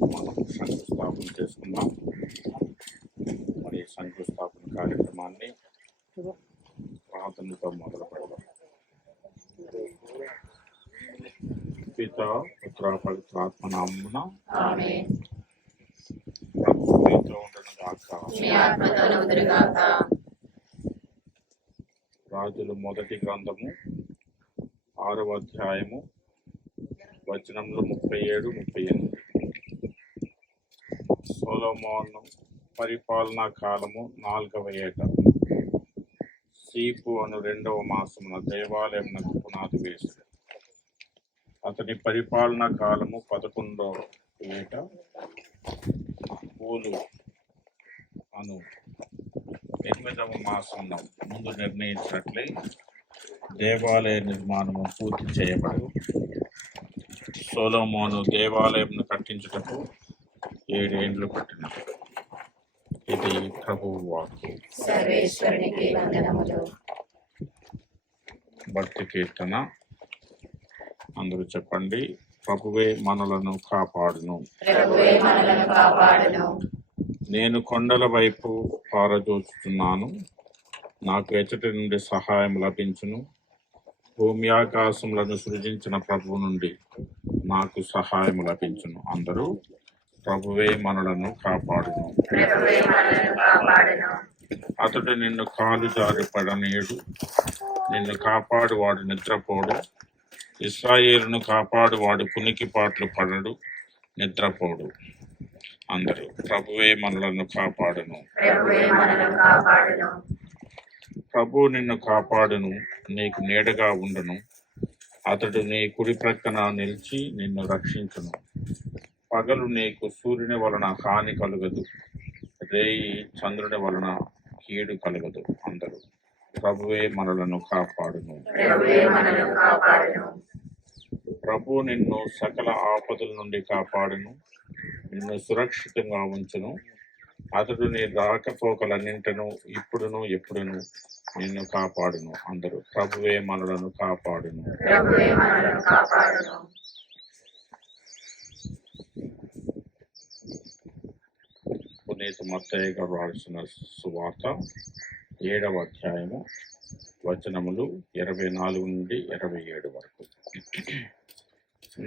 మనం శంకుస్థాపన చేసుకుందాం. మరి శంకుస్థాపన కార్యక్రమాన్ని ప్రార్థనతో మొదలు పెడదాం. పితా పుత్ర పవిత్రాత్మ నామమున మీతో ఉండను గాక. రాజులు మొదటి గ్రంథము 6వ అధ్యాయము వచనములు 37-38. సొలొమోను పరిపాలనా కాలము 4వ ఏట సీపు అను 2వ మాసమున దేవాలయమునకు పునాది వేసి అతని పరిపాలనా కాలము 11వ ఏట పూలు అను 8వ మాసమున ముందు నిర్ణయించినట్లే దేవాలయ నిర్మాణము పూర్తి చేయబడు. సొలొమోను దేవాలయంను కట్టించుటకు 7 ఏండ్లు పట్టినది. ఇది ప్రభువు వాక్కు. సర్వేశ్వరునికి వందనములు. భక్తి కీర్తన. అందరూ చెప్పండి. ప్రభువే మనలను కాపాడును. ప్రభువే మనలను కాపాడును. నేను కొండల వైపు పారదోచుతున్నాను, నాకు ఎచ్చటి నుండి సహాయం లభించును. భూమి ఆకాశములను సృజించిన ప్రభువు నుండి నాకు సహాయం లభించును. అందరూ ప్రభువే మనలను కాపాడును. ప్రభువే మనలను కాపాడును. అతడు నిన్ను కాలు జారి పడనీయుడు, నిన్ను కాపాడువాడు నిద్రపోడు. ఇశ్రాయేలును కాపాడువాడు కునికిపాట్లు పడడు, నిద్రపోడు. అందరూ ప్రభువే మనలను కాపాడును. ప్రభువే మనలను కాపాడును. ప్రభువు నిన్ను కాపాడును, నీకు నీడగా ఉండును. అతడు నీ కుడి ప్రక్కన నిలిచి నిన్ను రక్షించును. పగలు నీకు సూర్యుని వలన హాని కలుగదు, రేయి చంద్రుని వలన కీడు కలుగదు. అందరూ ప్రభువే మనలను కాపాడును. ప్రభువే మనలను కాపాడును. ప్రభువు నిన్ను సకల ఆపదల నుండి కాపాడును, నిన్ను సురక్షితంగా ఉంచును. అతడు నీ రాకపోకలన్నింటను ఇప్పుడును ఎప్పుడును నిన్ను కాపాడును. అందరూ ప్రభువే మనలను కాపాడును. ప్రభువే మనలను కాపాడును. పునీత మత్తయి గారు రాసిన సువార్త 7వ అధ్యాయము వచనములు 24-27 వరకు.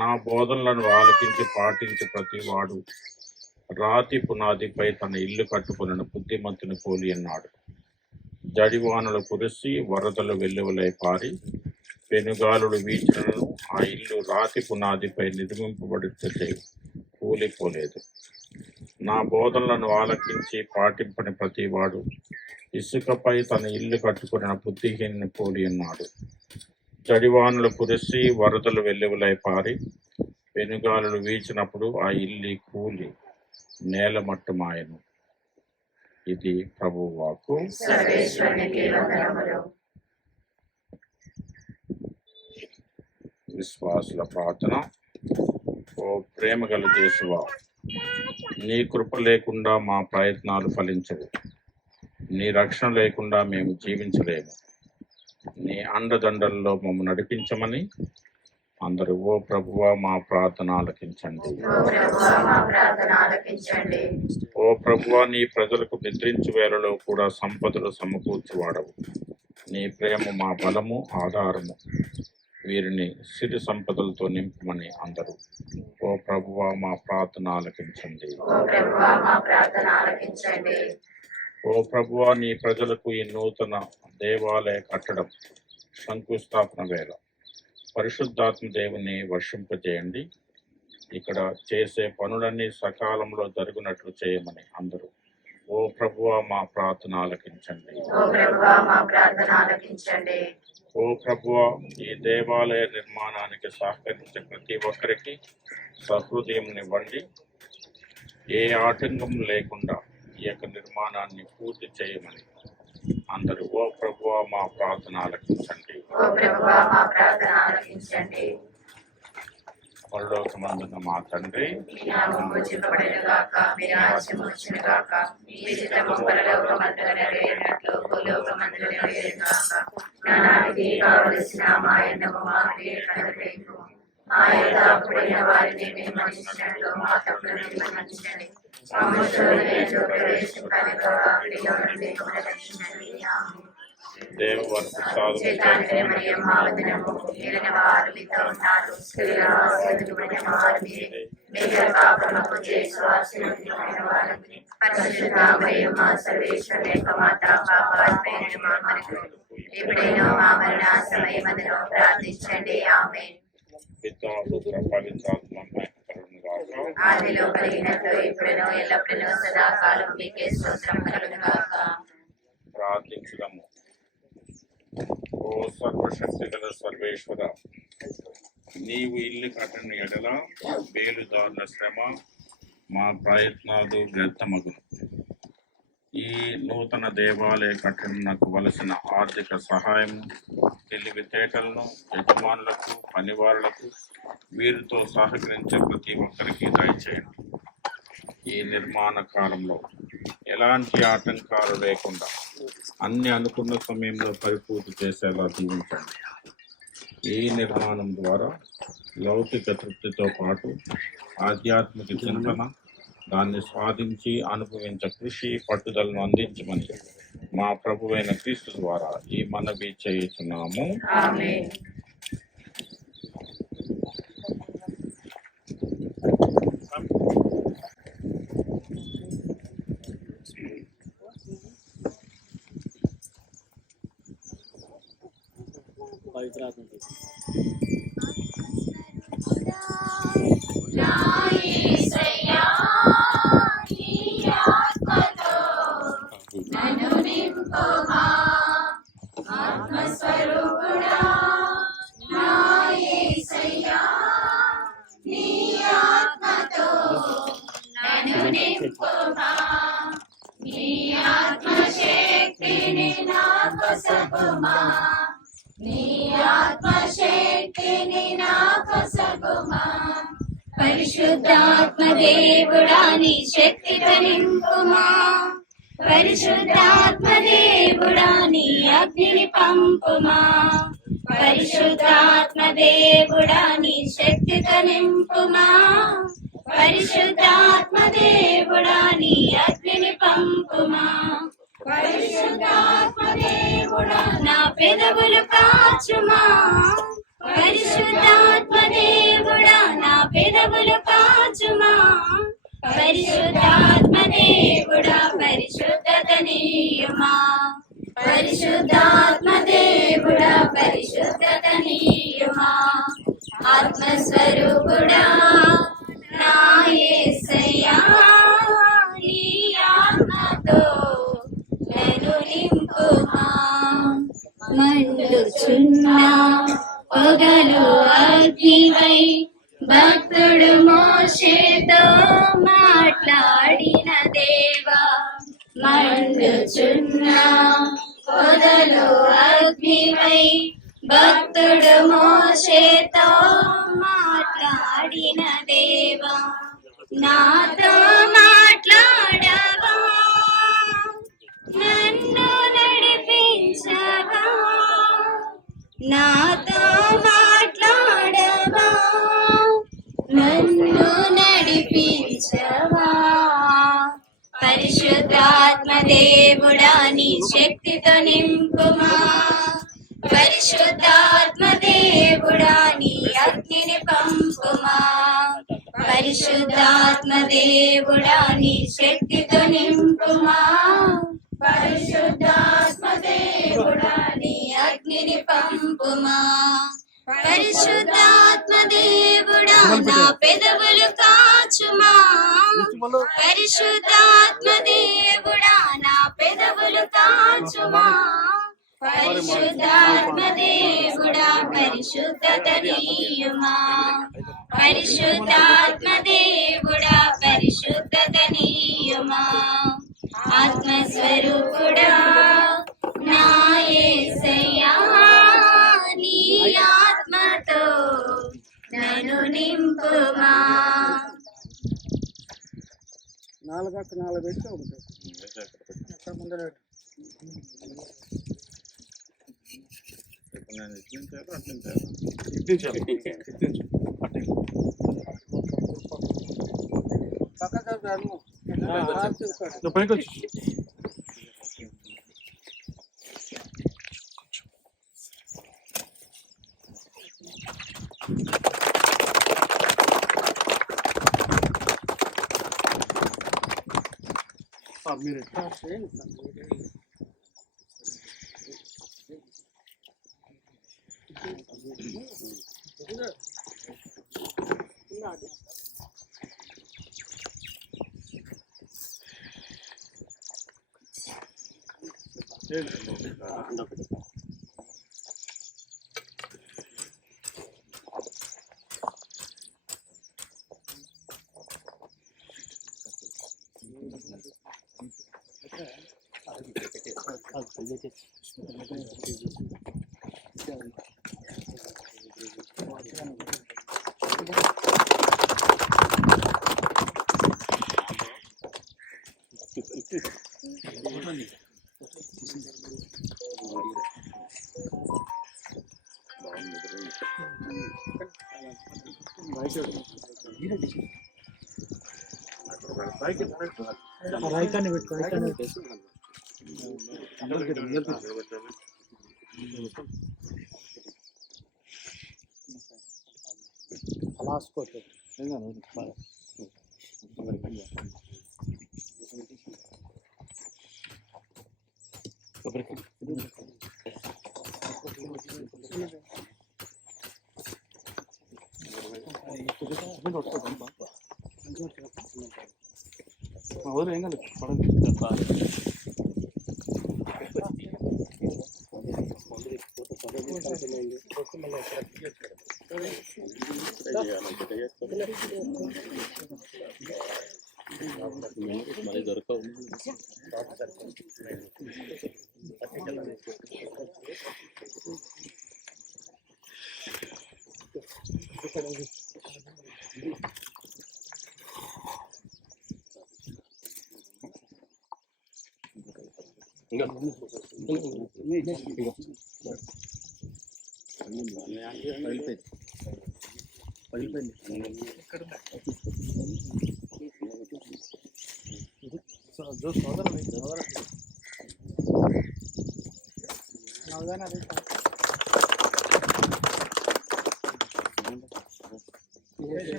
నా బోధనలను ఆలకించి పాటించి ప్రతివాడు రాతి పునాదిపై తన ఇల్లు కట్టుకున్న బుద్ధిమంతుని పోలి అన్నాడు. జడివానలు కురిసి వరదలు వెల్లువలై పారి పెనుగాలులు వీచినను ఆ ఇల్లు రాతి పునాదిపై నిర్మింపబడితే కూలిపోలేదు. నా బోధనలను ఆలకించి పాటింపని ప్రతివాడు ఇసుకపై తన ఇల్లు కట్టుకున్న బుద్ధిహీనుని పోలి అన్నాడు. జడివానలు కురిసి వరదలు వెల్లువలై పారి పెనుగాలులు వీచినప్పుడు ఆ ఇల్లు కూలి నేలమట్టమాయను. ఇది ప్రభువు వాక్కు. సర్వేశ్వరునికి వందనములు. విశ్వాసుల ప్రార్థన. ఓ ప్రేమగల యేసువా, నీ కృప లేకుండా మా ప్రయత్నాలు ఫలించవు. నీ రక్షణ లేకుండా మేము జీవించలేము. నీ అండదండల్లో మమ్మల్ని నడిపించమని అందరూ ఓ ప్రభువా మా ప్రార్థన ఆలకించండి. ఓ ప్రభువా, నీ ప్రజలకు నిద్రించు వేళలో కూడా సంపదలు సమకూర్చువాడవు. నీ ప్రేమ మా బలము ఆధారము. వీరిని సిరి సంపదలతో నింపమని అందరూ ఓ ప్రభువా మా ప్రార్థన ఆలకించండి. ఓ ప్రభువా, నీ ప్రజలకు ఈ నూతన దేవాలయ కట్టడం శంకుస్థాపన వేళ పరిశుద్ధాత్మ దేవుని వర్షింపజేయండి. ఇక్కడ చేసే పనులన్నీ సకాలంలో జరుగునట్లు చేయమని అందరూ ఓ ప్రభువా మా ప్రార్థన ఆలకించండి. ఓ ప్రభువా, ఈ దేవాలయ నిర్మాణానికి సహకరించే ప్రతి ఒక్కరికి సహృదయంనివ్వండి. ఏ ఆటంకం లేకుండా ఈ యొక్క నిర్మాణాన్ని పూర్తి చేయమని అందరూ ఓ ప్రభువా మా ప్రార్థన ఆలకించండి. పరలోకమందున్న మా తండ్రి, మా యొక్క అప్పుడైన వారిని విమర్శించినట్లు మా తప్పులను మన్నించండి. మమ్ము శోధనలో ప్రవేశింపనివ్వక కీడులో నుండి మమ్మల్ని రక్షించండి. ఆమేన్. దేవవరపు సాధు చేతాంటే మరియు మా వదనము ఏలిన వారు మీతో ఉన్నారు. స్త్రీల ఆశీర్వదించబడిన వారు మీరే. మీ యొక్క పాపములకు చేసు ఆశీర్వదించబడిన వారు మీరే. పరిశుద్ధ మరియు మా సర్వేశ్వరుని యొక్క మాత పాపాత్మైన మా మనకు ఎప్పుడైనా మా మరణ సమయమందును ప్రార్థించండి. ఆమేన్. పితా పుత్ర పవిత్రాత్మ మహిమ గాక. ఆదిలో కలిగినట్లు ఇప్పుడును ఎల్లప్పుడూ సదాకాలం మీకే స్తోత్రం కలుగును గాక. ప్రార్థించుదాము. ఓ సర్వశక్తి గల సర్వేశ్వర, నీవు ఇల్లు కట్టని ఎడల వేలుదారుల శ్రమ మా ప్రయత్నాలు వ్యర్థమగును. ఈ నూతన దేవాలయ కట్టడకు వలసిన ఆర్థిక సహాయం తెలివితేటలను యజమానులకు పనివారులకు వీరితో సహకరించే ప్రతి ఒక్కరికి దయచేయండి. ఈ నిర్మాణ కాలంలో ఎలాంటి ఆటంకాలు లేకుండా అన్ని అనుకున్న సమయంలో పరిపూర్తి చేసేలా దీవించండి. ఈ నిర్మాణం ద్వారా లౌకిక తృప్తితో పాటు ఆధ్యాత్మిక చింతన, దాన్ని సాధించి అనుభవించే కృషి పట్టుదలను అందించమని మా ప్రభువైన క్రీస్తు ద్వారా ఈ మనవి చేయుచున్నాము. ఆమేన్. పవిత్రాత్మ పరిశుద్ధాత్మ దేవుడా నీ శక్తితో నింపుమా. పరిశుద్ధాత్మ దేవుడా నీ అగ్నిని పంపుమా. పరిశుద్ధాత్మ దేవుడా నీ శక్తితో నింపుమా. పరిశుద్ధాత్మ దేవుడా నీ అగ్నిని పంపుమా. పరిశుద్ధాత్మ దేవుడా నా పెదవులు కాచుమా. పరిశుద్ధాత్మ దేవుడా నా పెదవులు కాచుమా. పరిశుద్ధాత్మ దేవుడా పరిశుద్ధత నీయుమా. పరిశుద్ధాత్మ దేవుడా పరిశుద్ధత నీయుమా. ఆత్మస్వరూపుడా నా యేసయ్యా నీ ఆత్మతో నన్ను నింపుమా. మండుచున్నా పొగలు అగ్నివై భక్తుడు మోషేతో మాట్లాడిన దేవా. మండుచున్న పొగలు అగ్నివై భక్తుడు మోషేతో మాట్లాడిన దేవా. నాతో మాట్లాడవా, నన్ను నడిపించవా. నాతో మాట్లాడవా, నన్ను నడిపించవా. పరిశుద్ధాత్మ దేవుడా నీ శక్తితో నింపుమా. పరిశుద్ధాత్మ దేవుడా నీ అగ్నిని పంపుమా. పరిశుద్ధాత్మ దేవుడా నీ శక్తితో నింపుమా. పరిశుద్ధాత్మ దేవుడా నీ అగ్నిని పంపుమా. పరిశుద్ధాత్మ దేవుడా నా పెదవులు కాచుమా. పరిశుద్ధాత్మ దేవుడా నా పెదవులు కాచుమా. పరిశుద్ధాత్మ దేవుడా పరిశుద్ధత నీయుమా. పరిశుద్ధాత్మ దేవుడా పరిశుద్ధత నీయుమా. ఆత్మస్వరూపుడా నా యేసయ్యా నీ ఆత్మతో నన్ను నింపుమా. 4x4 పెట్టి ఒకటి ముందర ఇప్పుడు నేను ఇప్పించాను. పైకి వచ్చి మీరు రైతాన్ని పెట్టు అలాసుకోవచ్చు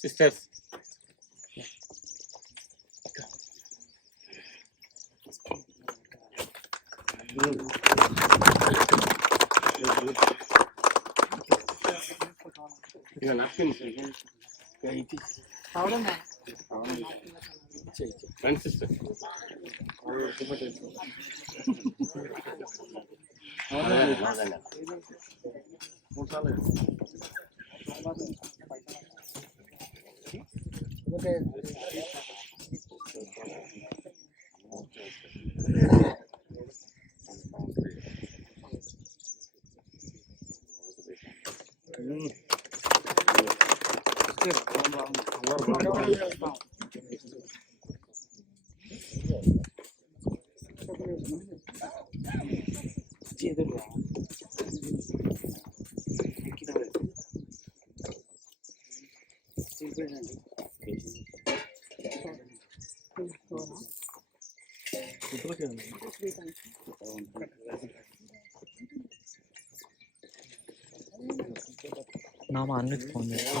సిస్టర్స్ నా మా అన్నకి ఫోన్ చేస్తా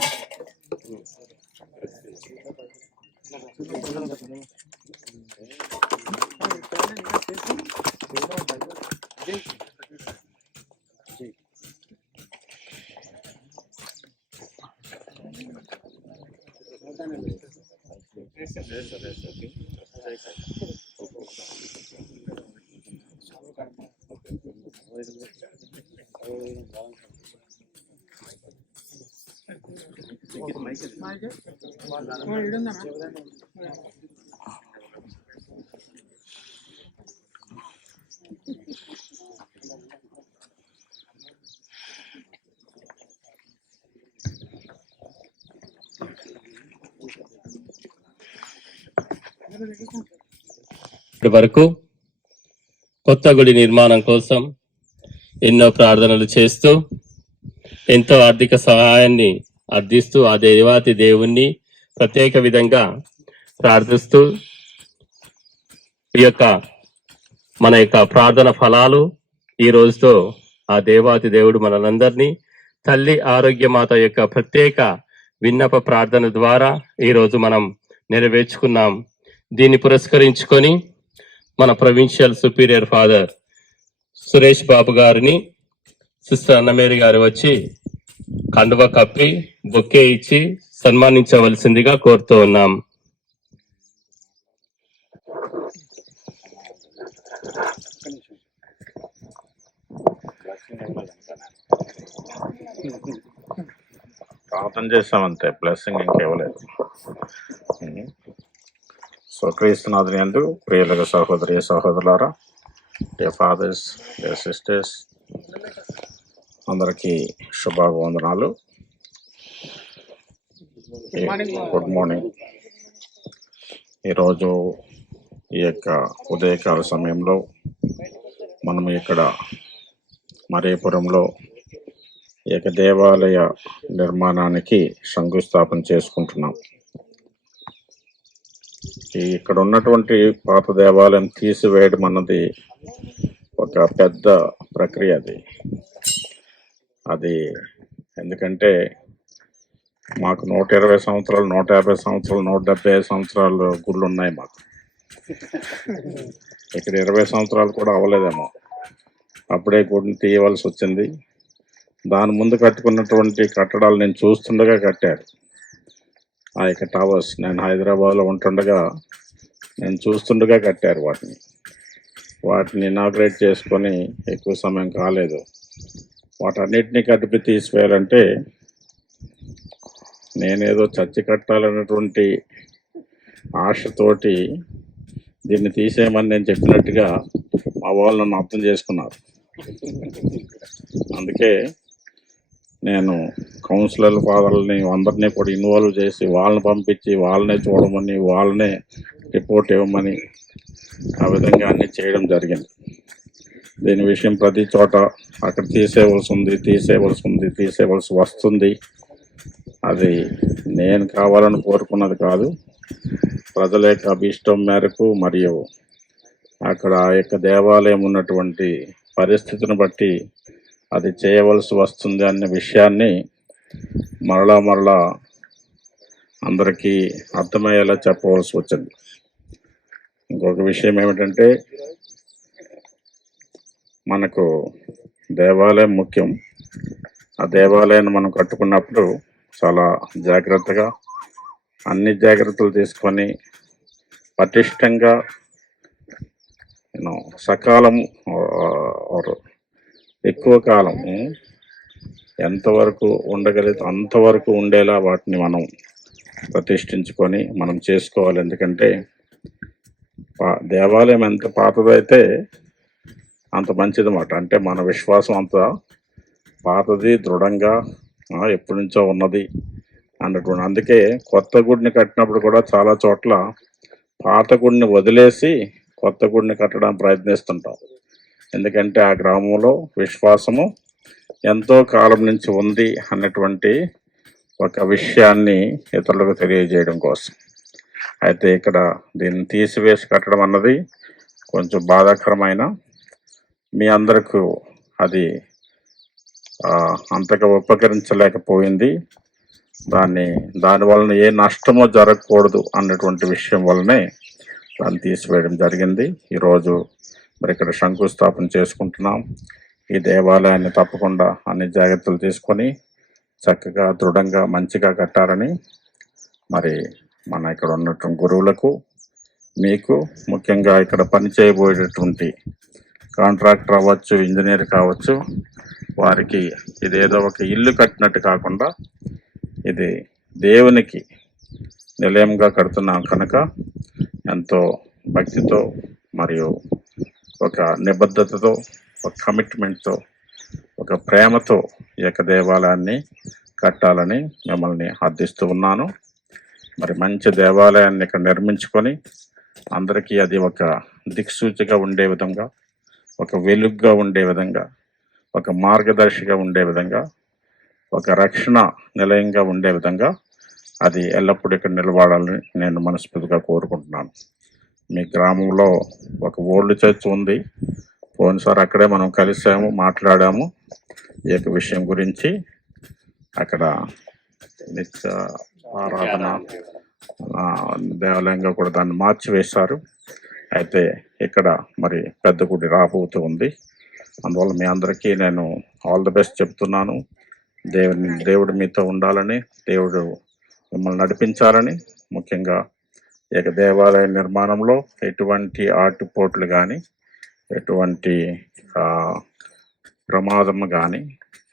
ఇప్పటి వరకు కొత్త గుడి నిర్మాణం కోసం ఎన్నో ప్రార్థనలు చేస్తూ ఎంతో ఆర్థిక సహాయాన్ని అర్థిస్తూ ఆ దేవాతి దేవుణ్ణి ప్రత్యేక విధంగా ప్రార్థిస్తూ ఈ యొక్క మన యొక్క ప్రార్థన ఫలాలు ఈ రోజుతో ఆ దేవాతి దేవుడు మనందరినీ తల్లి ఆరోగ్యమాత యొక్క ప్రత్యేక విన్నప ప్రార్థన ద్వారా ఈరోజు మనం నెరవేర్చుకున్నాం. దీన్ని పురస్కరించుకొని మన ప్రొవిన్షియల్ సుపీరియర్ ఫాదర్ సురేష్ బాబు గారిని సిస్టర్ అన్నమేరి గారు వచ్చి కండువ కప్పి బొక్కే ఇచ్చి సన్మానించవలసిందిగా కోరుతూ ఉన్నాం. ప్రార్థన చేస్తామంతే, బ్లెస్సింగ్ ఇంకేవలేదు. సో క్రీస్తునాథుని యందు ప్రియులుగా సహోదరి సహోదరులారా, డియర్ ఫాదర్స్, డియర్ సిస్టర్స్, అందరికీ శుభాభివందనాలు. Good morning. ఈరోజు ఈ యొక్క ఉదయకాల సమయంలో మనం ఇక్కడ మరేపురంలో ఈ యొక్క దేవాలయ నిర్మాణానికి శంకుస్థాపన చేసుకుంటున్నాం. ఇక్కడ ఉన్నటువంటి పాత దేవాలయం తీసివేయడం అన్నది ఒక పెద్ద ప్రక్రియ. అది ఎందుకంటే మాకు 120 సంవత్సరాలు, 150 సంవత్సరాలు, 175 సంవత్సరాలు గుళ్ళు ఉన్నాయి మాకు. ఇక్కడ 20 సంవత్సరాలు కూడా అవ్వలేదేమో, అప్పుడే గుడిని తీయవలసి వచ్చింది. దాని ముందు కట్టుకున్నటువంటి కట్టడాలు నేను చూస్తుండగా కట్టారు. ఆ యొక్క టవర్స్ నేను హైదరాబాద్లో ఉంటుండగా నేను చూస్తుండగా కట్టారు. వాటిని ఇనాగ్రేట్ చేసుకొని ఎక్కువ సమయం కాలేదు. వాటన్నిటినీ కట్టిపి తీసివేయాలంటే నేనేదో చర్చి కట్టాలన్నటువంటి ఆశతోటి దీన్ని తీసేయమని నేను చెప్పినట్టుగా మా వాళ్ళు నన్ను అర్థం చేసుకున్నారు. అందుకే నేను కౌన్సిలర్ ఫాదర్లని అందరినీ కూడా ఇన్వాల్వ్ చేసి వాళ్ళని పంపించి వాళ్ళనే చూడమని వాళ్ళనే రిపోర్ట్ ఇవ్వమని ఆ విధంగా అన్నీ చేయడం జరిగింది. దీని విషయం ప్రతి చోట అక్కడ తీసేవలసి వస్తుంది. అది నేను కావాలని కోరుకున్నది కాదు, ప్రజల యొక్క అభిష్టం మేరకు మరియు అక్కడ ఆ యొక్క దేవాలయం ఉన్నటువంటి పరిస్థితిని బట్టి అది చేయవలసి వస్తుంది అన్న విషయాన్ని మరలా అందరికీ అర్థమయ్యేలా చెప్పవలసి వచ్చింది. ఇంకొక విషయం ఏమిటంటే మనకు దేవాలయం ముఖ్యం. ఆ దేవాలయాన్ని మనం కట్టుకున్నప్పుడు చాలా జాగ్రత్తగా అన్ని జాగ్రత్తలు తీసుకొని పటిష్టంగా సకాలం ఎక్కువ కాలం ఎంతవరకు ఉండగలిగితే అంతవరకు ఉండేలా వాటిని మనం ప్రతిష్ఠించుకొని మనం చేసుకోవాలి. ఎందుకంటే దేవాలయం ఎంత పాతదైతే అంత మంచిదన్నమాట. అంటే మన విశ్వాసం అంత పాతది, దృఢంగా ఎప్పటి నుంచో ఉన్నది అన్నటువంటి. అందుకే కొత్త గుడిని కట్టినప్పుడు కూడా చాలా చోట్ల పాత గుడిని వదిలేసి కొత్త గుడిని కట్టడానికి ప్రయత్నిస్తుంటాం. ఎందుకంటే ఆ గ్రామంలో విశ్వాసము ఎంతో కాలం నుంచి ఉంది అన్నటువంటి ఒక విషయాన్ని ఇతరులకు తెలియజేయడం కోసం. అయితే ఇక్కడ దీన్ని తీసివేసి కట్టడం అన్నది కొంచెం బాధాకరమైన, మీ అందరికీ అది అంతగా ఉపకరించలేకపోయింది. దాని వలన ఏ నష్టమో జరగకూడదు అన్నటువంటి విషయం వల్లనే దాన్ని తీసివేయడం జరిగింది. ఈరోజు మరి ఇక్కడ శంకుస్థాపన చేసుకుంటున్నాం. ఈ దేవాలయాన్ని తప్పకుండా అన్ని జాగ్రత్తలు తీసుకొని చక్కగా దృఢంగా మంచిగా కట్టాలని మరి మన ఇక్కడ ఉన్నటువంటి గురువులకు, మీకు ముఖ్యంగా ఇక్కడ పనిచేయబోయేటటువంటి కాంట్రాక్టర్ అవ్వచ్చు, ఇంజనీర్ కావచ్చు, వారికి ఇదేదో ఒక ఇల్లు కట్టినట్టు కాకుండా ఇది దేవునికి నిలయంగా కడుతున్నాం కనుక ఎంతో భక్తితో మరియు ఒక నిబద్ధతతో, ఒక కమిట్మెంట్తో, ఒక ప్రేమతో ఈ యొక్క దేవాలయాన్ని కట్టాలని మిమ్మల్ని అర్థిస్తూ ఉన్నాను. మరి మంచి దేవాలయాన్ని ఇక్కడ నిర్మించుకొని అందరికీ అది ఒక దిక్సూచిగా ఉండే విధంగా, ఒక వెలుగుగా ఉండే విధంగా, ఒక మార్గదర్శిగా ఉండే విధంగా, ఒక రక్షణ నిలయంగా ఉండే విధంగా అది ఎల్లప్పుడూ ఇక్కడ నిలబడాలని నేను మనస్ఫూర్తిగా కోరుకుంటున్నాను. మీ గ్రామంలో ఒక ఓల్డ్ చర్చ్ ఉంది. పోయినసారి అక్కడే మనం కలిసాము, మాట్లాడాము ఈ యొక్క విషయం గురించి. అక్కడ నిత్య ఆరాధన దేవాలయంగా కూడా దాన్ని మార్చివేశారు. అయితే ఇక్కడ మరి పెద్ద గుడి రాబోతూ ఉంది. అందువల్ల మీ అందరికీ నేను ఆల్ ది బెస్ట్ చెప్తున్నాను. దేవుడు మీతో ఉండాలని, దేవుడు మిమ్మల్ని నడిపించాలని, ముఖ్యంగా ఈ యొక్క దేవాలయ నిర్మాణంలో ఎటువంటి ఆటుపోట్లు కానీ, ఎటువంటి ప్రమాదం కానీ,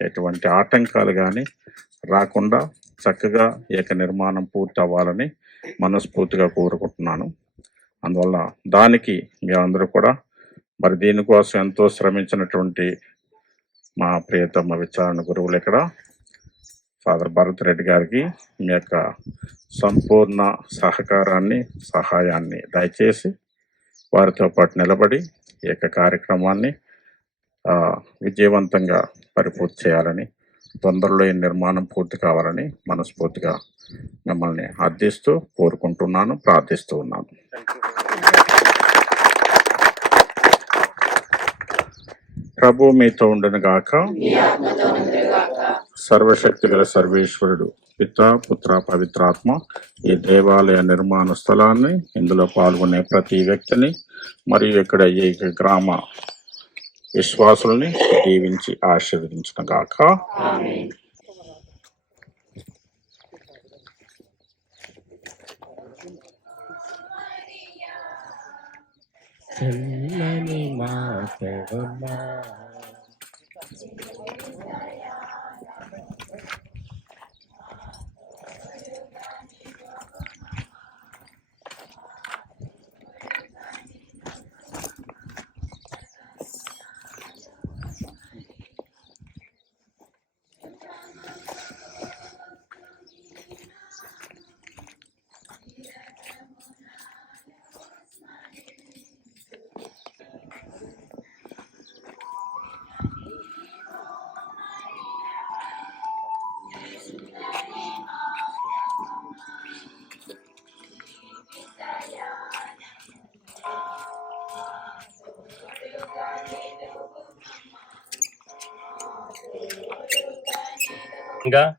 ఎటువంటి ఆటంకాలు కానీ రాకుండా చక్కగా ఈ యొక్క నిర్మాణం పూర్తి అవ్వాలని మనస్ఫూర్తిగా కోరుకుంటున్నాను. అందువల్ల దానికి మీ అందరూ కూడా మరి దీనికోసం ఎంతో శ్రమించినటువంటి మా ప్రియతమ విచారణ గురువులు ఇక్కడ ఫాదర్ భరత్ రెడ్డి గారికి మీ యొక్క సంపూర్ణ సహకారాన్ని, సహాయాన్ని దయచేసి వారితో పాటు నిలబడి ఈ యొక్క కార్యక్రమాన్ని విజయవంతంగా పరిపూర్తి చేయాలని, తొందరలో ఈ నిర్మాణం పూర్తి కావాలని మనస్ఫూర్తిగా మిమ్మల్ని అర్థిస్తూ కోరుకుంటున్నాను, ప్రార్థిస్తూ ఉన్నాను. ప్రభు మీతో ఉండను గాక. సర్వశక్తి గల సర్వేశ్వరుడు పితా, పుత్ర, పవిత్రాత్మ ఈ దేవాలయ నిర్మాణ స్థలాన్ని, ఇందులో పాల్గొనే ప్రతి వ్యక్తిని మరియు ఇక్కడ ఈ గ్రామ విశ్వాసుల్ని దీవించి ఆశీర్వదించును గాక.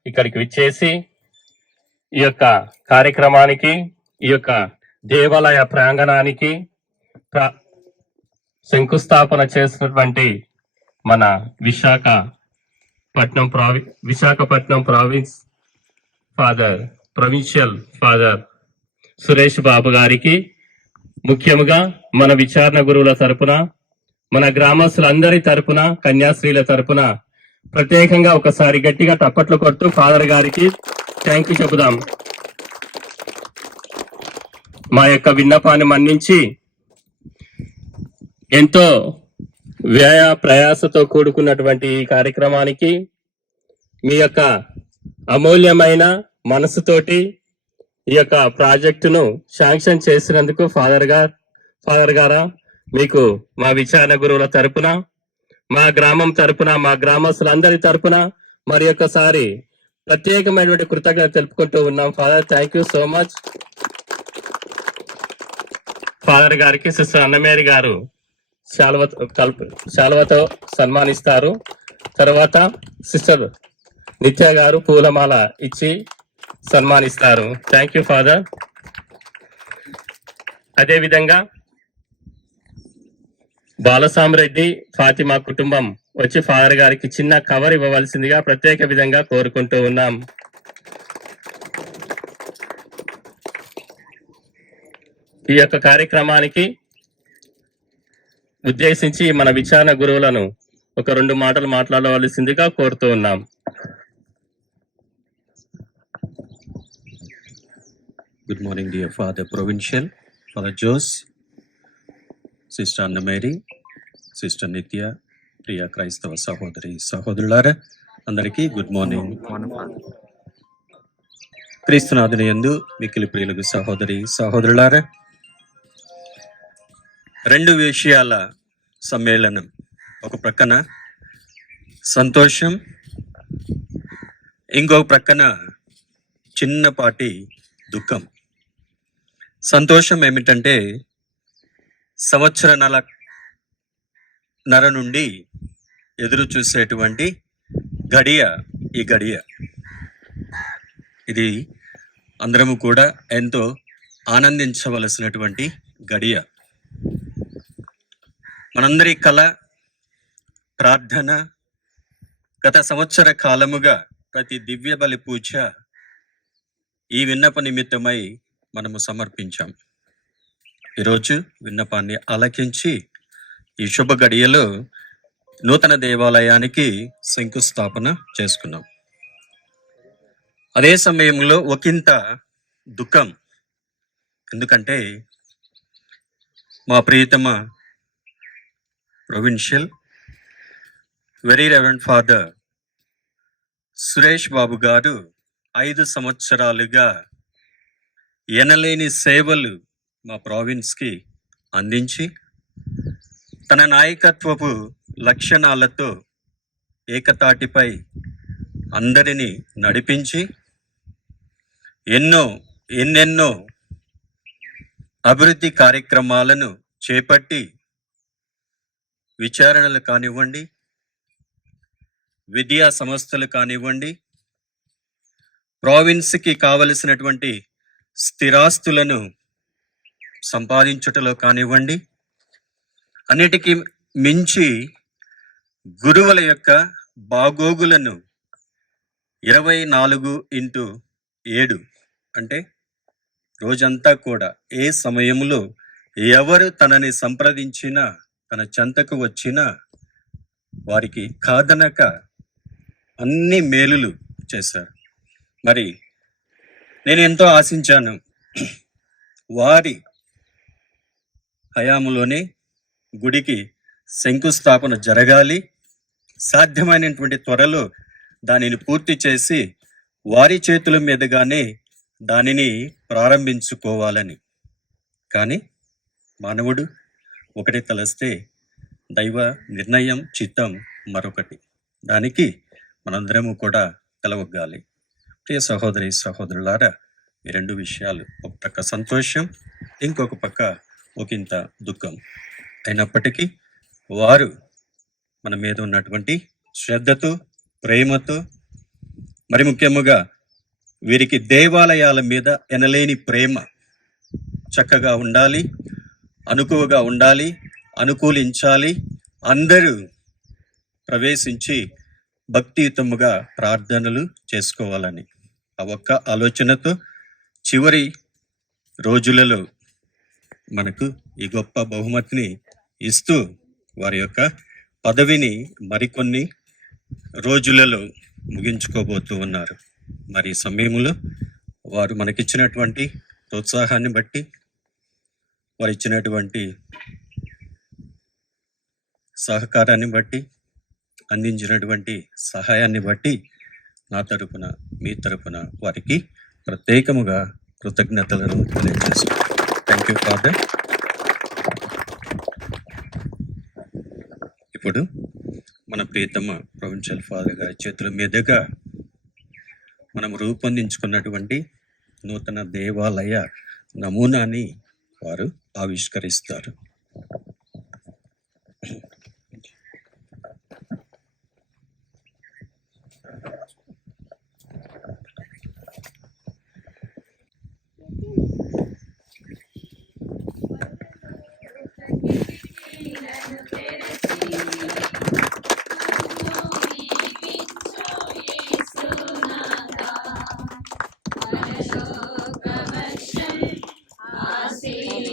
ఇక్కడికి విచ్చేసి ఈ యొక్క కార్యక్రమానికి, ఈ యొక్క దేవాలయ ప్రాంగణానికి శంకుస్థాపన చేసినటువంటి మన Visakhapatnam province provincial father Suresh Babu గారికి, ముఖ్యంగా మన విచారణ గురువుల తరపున, మన గ్రామస్తులందరి తరపున, కన్యాశ్రీల తరపున ప్రత్యేకంగా ఒకసారి గట్టిగా టప్పట్లు కొడుతూ ఫాదర్ గారికి థ్యాంక్ యూ చెబుదాం. మా యొక్క విన్నపాన్ని మన్నించి ఎంతో వ్యయ ప్రయాసతో కూడుకున్నటువంటి ఈ కార్యక్రమానికి మీ యొక్క అమూల్యమైన మనసుతోటి ఈ యొక్క ప్రాజెక్టును శాంక్షన్ చేసినందుకు ఫాదర్ గారా మీకు మా విచారణ గురువుల తరపున, మా గ్రామం తరపున, మా గ్రామస్తులందరి తరపున మరి ఒక్కసారి ప్రత్యేకమైనటువంటి కృతజ్ఞత తెలుపుకుంటూ ఉన్నాం. Father, thank you so much. Father గారికి సిస్టర్ అన్నమేరి గారు శాల్వతో సన్మానిస్తారు. తర్వాత సిస్టర్ నిత్య గారు పూలమాల ఇచ్చి సన్మానిస్తారు. Thank you father. అదేవిధంగా బాలసామిరెడ్డి ఫాతిమా కుటుంబం వచ్చి ఫాదర్ గారికి చిన్న కవర్ ఇవ్వవలసిందిగా ప్రత్యేక విధంగా కోరుకుంటూ ఉన్నాం. ఈ యొక్క కార్యక్రమానికి ఉద్దేశించి మన విచారణ గురువులను ఒక 2 మాటలు మాట్లాడవలసిందిగా కోరుతూ ఉన్నాం. Good morning, dear Father Provincial, Father Jose, Sister Anna Mary, Sister Nitya, ప్రియ క్రైస్తవ సహోదరులారా అందరికీ గుడ్ మార్నింగ్. క్రీస్తునాథుని యందు మిక్కిలి ప్రియులకు సహోదరులారా, రెండు విషయాల సమ్మేళనం. ఒక ప్రక్కన సంతోషం, ఇంకో ప్రక్కన చిన్నపాటి దుఃఖం. సంతోషం ఏమిటంటే సంవత్సరన్నర నుండి ఎదురు చూసేటువంటి గడియ ఈ గడియ. ఇది అందరము కూడా ఎంతో ఆనందించవలసినటువంటి గడియ. మనందరి కళ, ప్రార్థన గత సంవత్సర కాలముగా ప్రతి దివ్య బలి పూజ ఈ విన్నప నిమిత్తమై మనము సమర్పించాం. ఈరోజు విన్నపాన్ని ఆలకించి ఈ శుభ గడియలో నూతన దేవాలయానికి శంకుస్థాపన చేసుకున్నాం. అదే సమయంలో ఒకంత దుఃఖం. ఎందుకంటే మా ప్రియతమ provincial very reverend father Suresh Babu గారు 5 సంవత్సరాలుగా ఎనలేని సేవలు మా ప్రావిన్స్కి అందించి తన నాయకత్వపు లక్షణాలతో ఏకతాటిపై అందరినీ నడిపించి ఎన్నెన్నో అభివృద్ధి కార్యక్రమాలను చేపట్టి విచారణలు కానివ్వండి, విద్యా సంస్థలు కానివ్వండి, ప్రావిన్స్కి కావలసినటువంటి స్థిరాస్తులను సంపాదించుటలో కానివ్వండి, అన్నిటికీ మించి గురువుల యొక్క బాగోగులను 24/7 అంటే రోజంతా కూడా ఏ సమయంలో ఎవరు తనని సంప్రదించినా, తన చెంతకు వచ్చినా వారికి కాదనక అన్ని మేలులు చేశారు. మరి నేను ఎంతో ఆశించాను, వారి హయాములోనే గుడికి శంకుస్థాపన జరగాలి, సాధ్యమైనటువంటి త్వరలో దానిని పూర్తి చేసి వారి చేతుల మీదుగానే దానిని ప్రారంభించుకోవాలని. కానీ మానవుడు ఒకటి తలస్తే దైవ నిర్ణయం, చిత్తం మరొకటి. దానికి మనందరము కూడా తలవగ్గాలి. ప్రియ సహోదరి సహోదరులారా, ఈ రెండు విషయాలు, ఒక పక్క సంతోషం, ఇంకొక పక్క ఒకంత దుఃఖం. అయినప్పటికీ వారు మన మీద ఉన్నటువంటి శ్రద్ధతో, ప్రేమతో, మరి ముఖ్యముగా వీరికి దేవాలయాల మీద ఎనలేని ప్రేమ, చక్కగా ఉండాలి, అనుకువగా ఉండాలి, అనుకూలించాలి, అందరూ ప్రవేశించి భక్తియుతముగా ప్రార్థనలు చేసుకోవాలని ఆ ఒక్క ఆలోచనతో చివరి రోజులలో మనకు ఈ గొప్ప బహుమతిని ఇస్తూ వారి యొక్క పదవిని మరికొన్ని రోజులలో ముగించుకోబోతూ ఉన్నారు. మరి ఈ సమయంలో వారు మనకిచ్చినటువంటి ప్రోత్సాహాన్ని బట్టి, వారు ఇచ్చినటువంటి సహకారాన్ని బట్టి, అందించినటువంటి సహాయాన్ని బట్టి నా తరపున, మీ తరపున వారికి ప్రత్యేకముగా కృతజ్ఞతలను తెలియజేస్తాను. Thank you father. ఇప్పుడు మన ప్రియతమ ప్రొవిన్షియల్ ఫాదర్ గారి చేతుల మీదుగా మనం రూపొందించుకున్నటువంటి నూతన దేవాలయ నమూనాని వారు ఆవిష్కరిస్తారు.